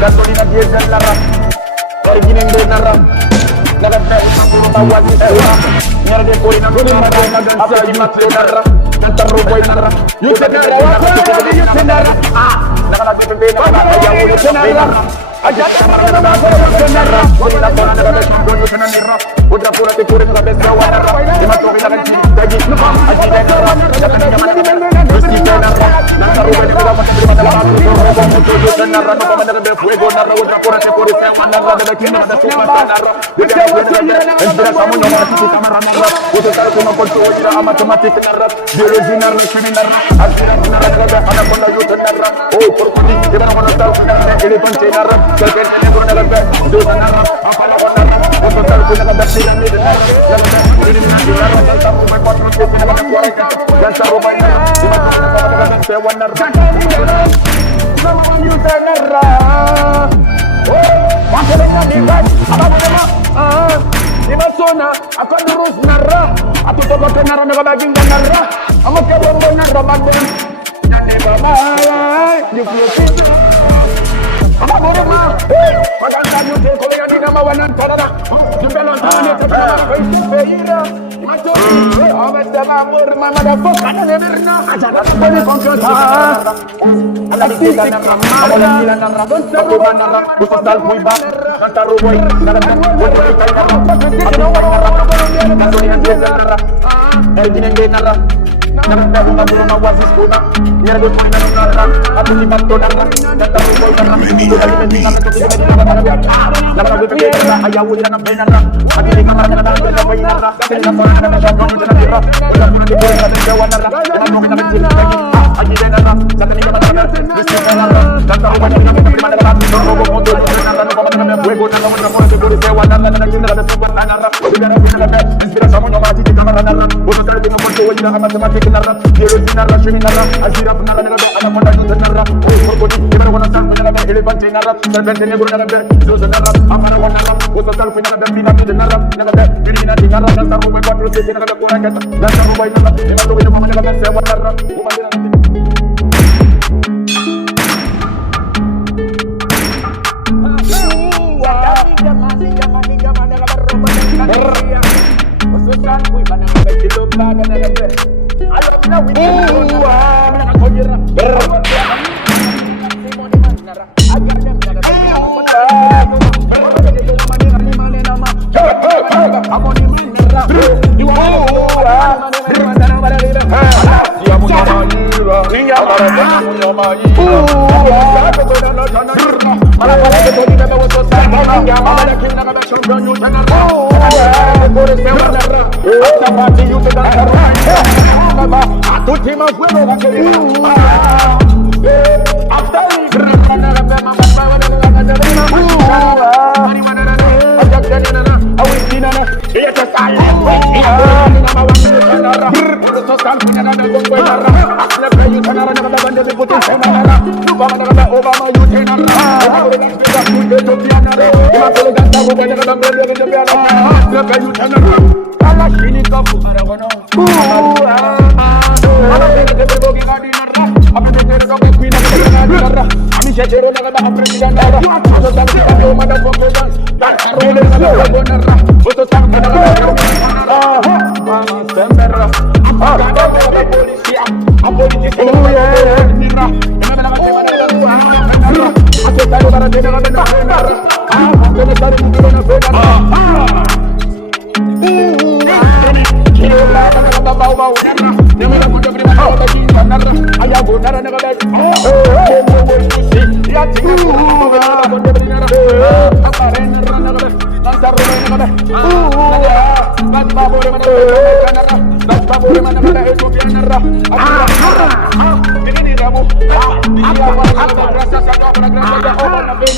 Gasolina diesel narra, origine de narra, nada pesa puro baguasi narra, mierda de corina no narra, apa di matre narra, nanti roboy narra, you say narra, nada lagi benda narra, ya udah narra, aja narra, corina corina narra, don't you narra, udah pura de corina narra, besa narra, lima corina nanti lagi, aja narra, mesti narra, nanti roboy narra, masih terima dalam narra no como de fuego narra otra por ese por ese narra de que nada se mata narra de que espera samo no más tu cámara narra uso tal como por tu ira a matemática narra biología narra chimia narra ardina narra de ana con la yuta narra oh por ti te van a matar elefante narra que tiene con la bebé de narra apala con narra uso tal como la bebé de narra narra salta como el patrón que tiene la 40 ya está romana y mata se van narra Nama yuta narra, oh, masih lagi dibuat, apa nama? Di mana akan terus narra, atau tobat narra negara daging dan narra, amat kau narra mandem, nanti bapa, di pulau apa nama? Pada kayu kalau yang dinama wanan korona, jumlah tanah terkenal, beira, macam, awak sama murmana dah fokus neverna, boleh konsultasi. Kita narra, awalnya nila narra, bagaimana narra, usah tal kuiba, nanti ruboy, narra, boleh kita narra, gasolina diesel narra, origine de narra, narra una broma wasis kuda, mira de kuina narra, atau di batu narra, nanti ruboy narra, narra de kita ayah udah nampak narra, lagi di kamar narra, kita bayi narra, kita orang narra, kita narra, kita pernah di bawah narra, jawab narra, kita mau kita kecil lagi, aji de narra, kita ni kamar narra. Narra, Kamu nyoma titi kamara narra. Uso tara tino koto wali na mathematic narra. Biology narra, chemie narra. Ajira narra narra. Anakonda yuta narra. Korkodi ibara kona sang narra. Elephant narra. Serpent negro narra. Zozo narra. Amara kona narra. Uso tara fina narra. Bina bina narra. Narra. Birina narra. Narra rubai patro sesi narra. Kurangata. Narra rubai narra. Narra rubai nama narra. Sewa narra. Umandira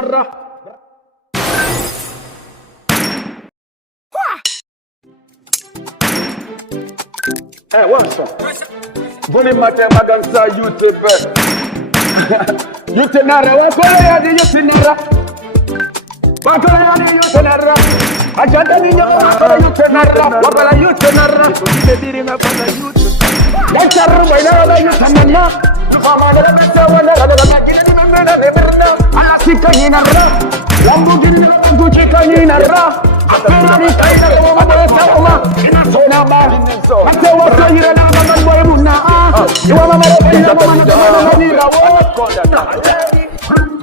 narra. Vole matin maganza YouTube. Yutenara wakola ya di yutenara. Wakola ya di yutenara. Ajanda ni wakola yutenara. Wakola yutenara. Bediri na wakola yutenara. Dancaru baina la yutenara. Mama na besa wana la kini ni mama na berna. Asika ni nara. Lamborghini na Gucci ni nara. Ferrari kaina kwa mabesa uma. Sona ba. Mate wasa yira na mama boy muna. Iwa mama na mama ni rawa.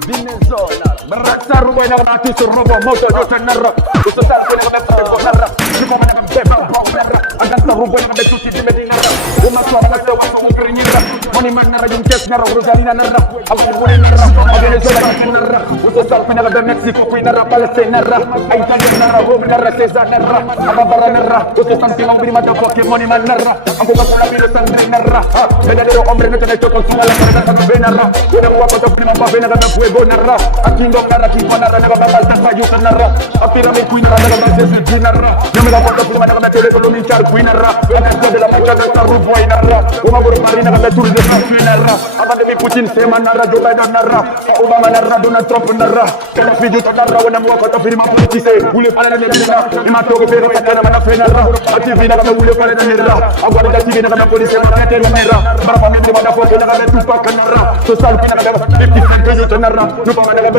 Venezuela. Berasa rumah yang nanti suruh motor yutenara. Usaha yang nanti yutenara. Cuma mana beba power. Agar rumah yang nanti cuci di Medina. Rumah suara nanti waktu mukirnya. Mani mana rajum kes nara Rosalina nara. Aku boleh nara. Venezuela nara. Usaha yang nanti Mexico nara. Palestina nara. Italia nara. Rome nara. Cesar nara. Ababara nara. Usaha yang mau beri mata Pokemon nara. Aku tak pernah pilih sendiri nara. Verdadero hombre no tiene choco su ala cara de venara. Una guapa to prima pa venara de fuego nara. Aquí no cara aquí nara nara balta sayu nara. Apira mi queen nara nara se nara. No me la porta prima nara tele lo minchar queen nara. Antes de la puta de la rubo nara. Uma gor marina de tur de nara. Abande mi Putin se manara Joe Biden nara. Obama nara Donald Trump nara. Kena video to nara una guapa to prima politi se. Ule ala de nara. Ima to go pero kana mana fenara. Ati vina ka ule para de nara. Agora da tivina ka polisi na tele nara. Barapa mi manda foto na de tupa kanara. So sal pina de 50 yuto nara. No pa de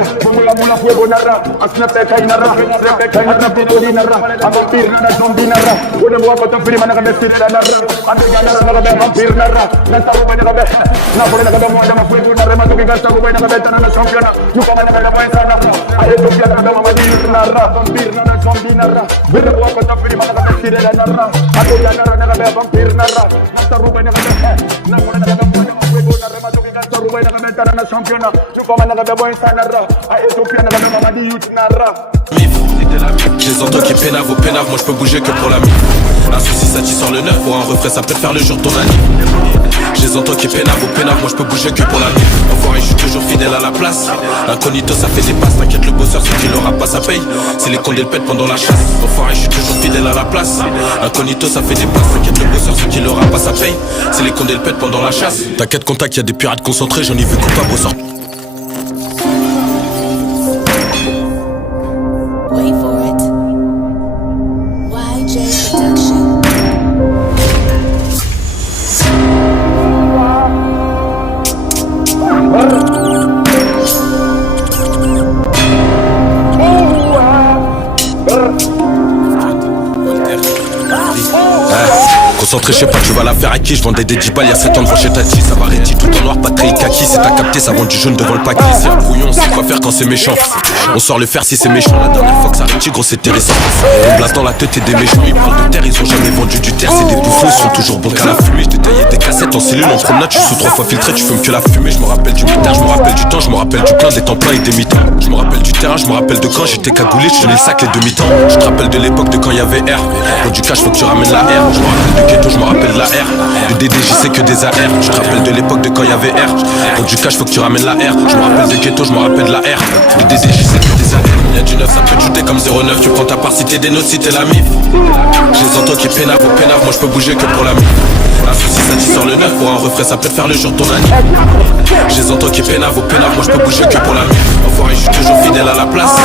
mula fuego nara. Asna pe kai nara. Pe kai nara poli nara. Vampir nara zombie nara. Una guapa to prima na de sirena nara. Ande nara na de vampir nara. Na ta ruba na de. Na pole na de mo de fuego nara. Ma to que gasta ruba na de tana championa. No pa de mai sana. Ai to que na ma di nara. Vampir nara zombie nara. Una guapa to prima na de sirena nara. Ande nara na de vampir nara. Na ta ruba na de. Na pole na de mo de fuego nara. Ma to que gasta ruba na de tana championa. No pa de boy sanara. Ai to que na de ma di youth nara. J'ai entends qui pénave au pénave, moi je peux bouger que pour la mif. Un souci ça t'y sort le neuf, pour un refrain ça peut te faire le jour de ton année. J'ai entends qui pénave au pénave, moi je peux bouger que pour la mif. Enfoiré je suis toujours fidèle à la place. Incognito ça fait des passes, t'inquiète le bosseur c'est qu'il aura pas sa paye. C'est les condés le pète pendant la chasse. Enfoiré je suis toujours fidèle à la place. Incognito ça fait des passes, t'inquiète le bosseur c'est qu'il aura pas sa paye. C'est les condés le pète pendant la chasse. T'inquiète contact, y'a des pirates concentrés, j'en ai vu coupable au sort. Wait for it. YJ Production. Concentré, je sais pas, tu vas la faire à qui? Je vendais des 10 balles, y'a 7 ans devant chez Tati. Ça va réti, tout en noir, pas très kaki. C'est à capter, ça vend du jaune devant le paquet. C'est un brouillon, on sait quoi faire quand c'est méchant. On sort le fer si c'est méchant. La dernière fois que ça réti, gros, c'était récent. On blase dans la tête et des méchants. Ils parlent de terre, ils ont jamais vendu du terre. C'est des bouffons, ils sont toujours bons qu'à la fumée. J'ai détaillé des cassettes en cellule, en promenade. Je suis sous 3 fois filtré, tu fumes que la fumée. Je me rappelle du mitard, je me rappelle du temps, je me rappelle du plein, des temps pleins et des mi-temps. Je me rappelle du terrain, je me rappelle de quand j'étais cagoulé, je tenais le sac les demi-temps. Je te rappelle de l'époque de quand il y avait R. Pour du cash, faut que tu ramènes la R. Je me rappelle du ghetto, je me rappelle de la R. Du DDJ c'est que des AR. Je te rappelle de l'époque de quand il y avait R. Pour du cash faut que tu ramènes la R. Je me rappelle de ghetto, je me rappelle de la R. Du DDJ c'est que des AR. Y'a du neuf, ça peut te shooter comme 09. Tu prends ta part si t'es des notes, si t'es la mif. J'ai les entends qui pénavent au pénave, moi je peux bouger que pour la mif. Un souci ça dit sur le neuf, pour un refrain ça peut te faire le jour ton année. J'ai les entends qui pénavent au pénave, moi je peux bouger que pour la mif. Enfoiré je suis toujours fidèle à la place.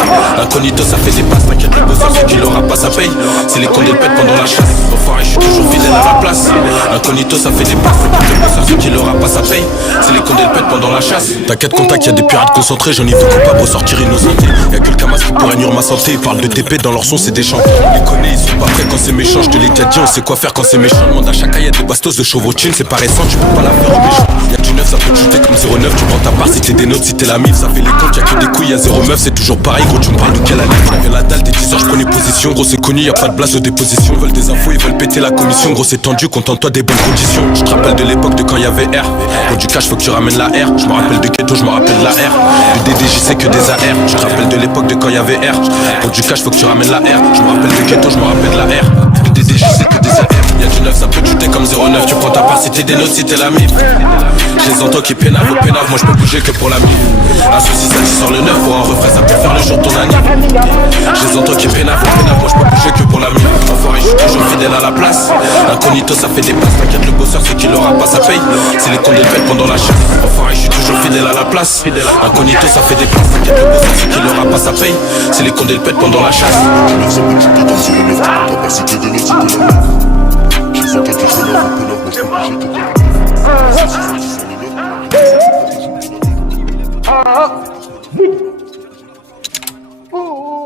Incognito ça fait des passes, t'inquiète le bosseur c'est qu'il aura pas sa paye. C'est les condés le pète pendant la chasse. Enfoiré je suis toujours fidèle à la place. Incognito ça fait des passes, t'inquiète le bosseur c'est qu'il aura pas sa paye. C'est les condés le pète pendant la chasse. T'inquiète contact, y'a des pirates concentrés, j'en ai vu coupable ressortir innocenté. Y'a que le Kamas qui pourrait nuire ma santé. Ils parlent de TP dans leur son, c'est des chants. Les connais, ils sont pas prêts quand c'est méchant. Je te l'ai déjà dit, on sait quoi faire quand c'est méchant. Demande à chacun, y'a des bastos de chevrotine, c'est pas récent, tu peux pas la faire au méchant. Y'a du neuf, ça peut te shooter comme 09. Tu prends ta part si t'es des notes, si t'es la mif. Ça fait les comptes, y'a que des couilles, y'a 0 meuf, c'est toujours pareil, gros. Tu me parles de quelle année? J'avais la dalle, dès 10 heures, je prenais position. Gros, c'est connu, y'a pas de place aux dépositions. Ils veulent des infos, ils veulent péter la commission. Gros, c'est tendu, contente-toi des bonnes conditions. Je te rappelle de l'époque de quand il y avait R. Pour du cash, faut que tu ramènes la R. Je me rappelle de ghetto, je me rappelle de la R. Du DDJ, c'est que des AR. Je te rappelle de l'époque de quand il y avait R. Pour du cash, faut que tu ramènes la R. Je me rappelle de ghetto, je me rappelle de la R. Du DDJ, c'est que des AR. Y'a du neuf, ça peut te shooter comme 09. Tu prends ta part si t'es des notes, si t'es la mif. J'ai les entends qui pénavent au pénave, moi je peux bouger que pour la mif. Un souci, ça dit sur le neuf. Pour un refrain, ça peut faire le jour ton année. J'ai les entends qui pénavent au pénave, moi je peux bouger que pour la mif. Enfoiré, je suis toujours fidèle à la place. Incognito, ça fait des passes, t'inquiète le bosseur c'est qu'il aura pas sa paye. C'est les condés le pète pendant la chasse. Enfoiré, je suis toujours fidèle à la place. Incognito, ça fait des passes, t'inquiète le bosseur c'est qu'il aura pas sa paye. C'est les condés le pète pendant la chasse. Ça peut shooter comme 09, tu prends ta part si t'es des notes, si t'es la mif. J'ai les entends qui pénavent au pénave, moi je peux bouger que pour la mif. Oh,